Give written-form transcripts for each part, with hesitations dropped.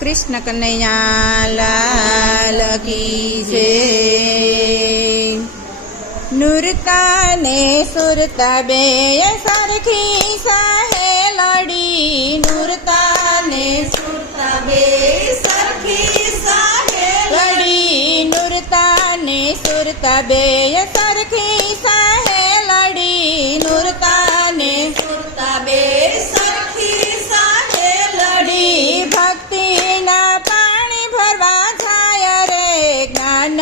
કૃષ્ણ કનૈયા લાલ કી જય। નુરતા ને સુરતા બેય સરખી સહેલડી, નુરતા ને સુરતા બેય સરખી સહેલડી, નુરતા ને સુરતા બેય સરખી સહેલડી, નુરતા ને સુરતા બેય સરખી સહેલડી। ભક્તિના પાણી ભરવા જાય રે જ્ઞાન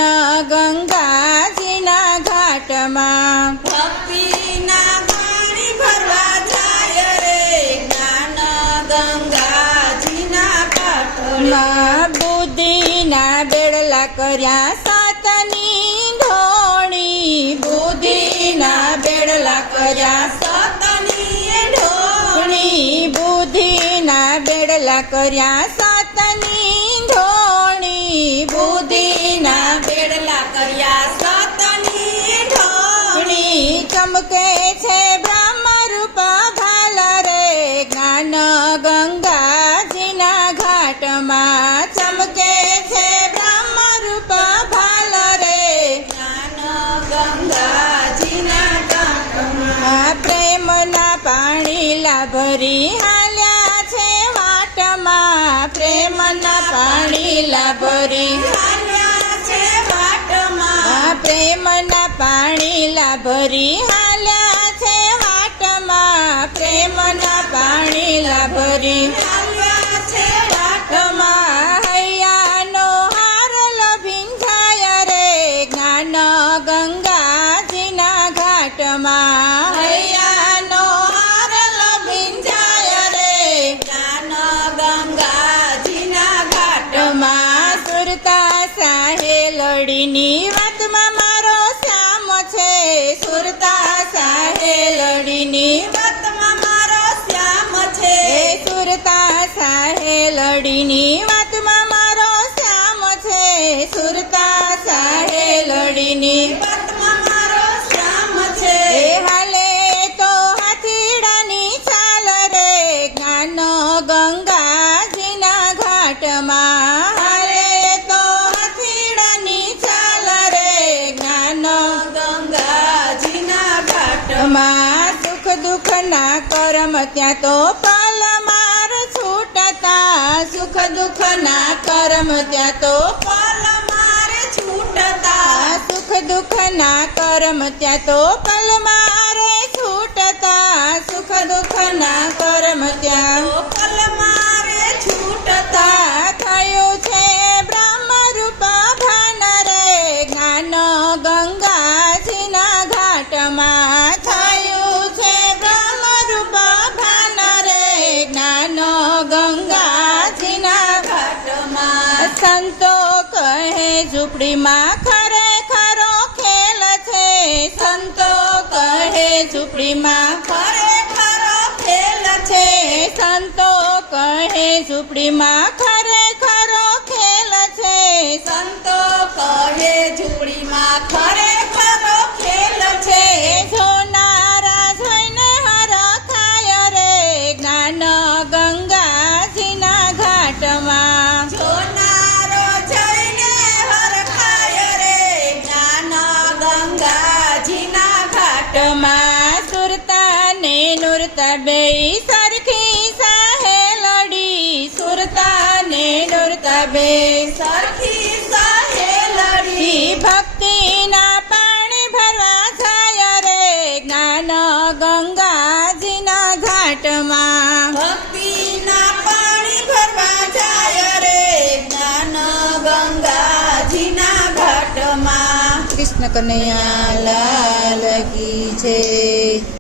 ગંગાજીના ઘાટમાં, ભક્તિના પાણી ભરવા જાય રે જ્ઞાન ગંગાજીના ઘાટમાં। બુદ્ધિના બેડલા કર્યા સાતની ઢોળી, બુદ્ધિના બેડલા કર્યા સતની ઢોળી, બુદ્ધિના બેડલા કર્યા સાતની ઢોળી, બુદ્ધિના બેડલા કર્યા સતની ઢોળી। ચમકે છે બ્રહ્મ રૂપ ભાલ રે જ્ઞાન ગંગાજીના ઘાટમાં, ચમકે છે બ્રહ્મ રૂપ ભાલ રે જ્ઞાન ગંગાજીના ઘાટમાં। પ્રેમના પાણીલા ભરી હાલ્યા છે વાટમાં, પ્રેમના પાણીલા ભરી હાલ્યા છે વાટમાં, પ્રેમના પાણીલા ભરી હાલ્યા છે વાટમાં, પ્રેમના પાણીલા ભરી હાલ્યા છે વાટમાં। હૈયાનો હાર લભીંજાય રે જ્ઞાન ગંગાજીના ઘાટમાં, હૈયાનો હાર લભીંજાય રે જ્ઞાન ગંગાજીના ઘાટમાં। સુરતા સહેલડીની વાતમાં મારો શ્યામ છે, સુરતા સહેલડીની વાતમાં મારો શ્યામ છે, સુરતા સહેલડીની વાતમાં મારો શ્યામ છે, સુરતા સહેલડીની વાતમાં મારો શ્યામ છે। હાલે તો હાથીડાની ચાલ રે જ્ઞાન ગંગાજીના ઘાટમાં, હાલે તો હાથીડાની ચાલ રે જ્ઞાન ગંગાજીના ઘાટમાં। સુખ દુઃખના કરમ ત્યાં તો પલમાર છૂટતા, સુખ દુઃખના કરમ ત્યાં તો પલમાર છૂટતા, સુખ દુઃખના કરમ ત્યાં તો પલમારે છૂટતા, સુખ દુઃખના કરમ ત્યાં પલમારે છૂટતા। થયું છે બ્રહ્મ રૂપ ભાન રે જ્ઞાન ગંગાજીના ઘાટમાં, થયું છે બ્રહ્મ રૂપ ભાન રે જ્ઞાન ગંગાજીના ઘાટમાં। સંતો કહે ઝૂંપડીમાં ખરેખરો ખેલ છે, સંતો કહે ઝૂંપડીમાં ખરેખરો ખેલ છે, સંતો કહે ઝૂંપડીમાં ખરેખરો ખેલ છે, સંતો કહે ઝૂંપડીમાં ખરેખરો ખેલ છે। જોનારા જોઈને હરખાય રે જ્ઞાન ગંગાજીના ઘાટમાં, જોનારો જઈને હરખાય રે જ્ઞાન ગંગાજીના ઘાટમાં। સુરતા ને નુરતા બેય સરખી સહેલડી, સુરતા ને નુરતા બેય સરખી સહેલડી, ભક્તિના પાણી ભરવા જાય રે જ્ઞાન ગંગાજીના ઘાટમાં, ભક્તિના પાણી ભરવા જાય રે જ્ઞાન ગંગાજીના ઘાટમાં। કૃષ્ણ કનૈયા લાલ કી જય।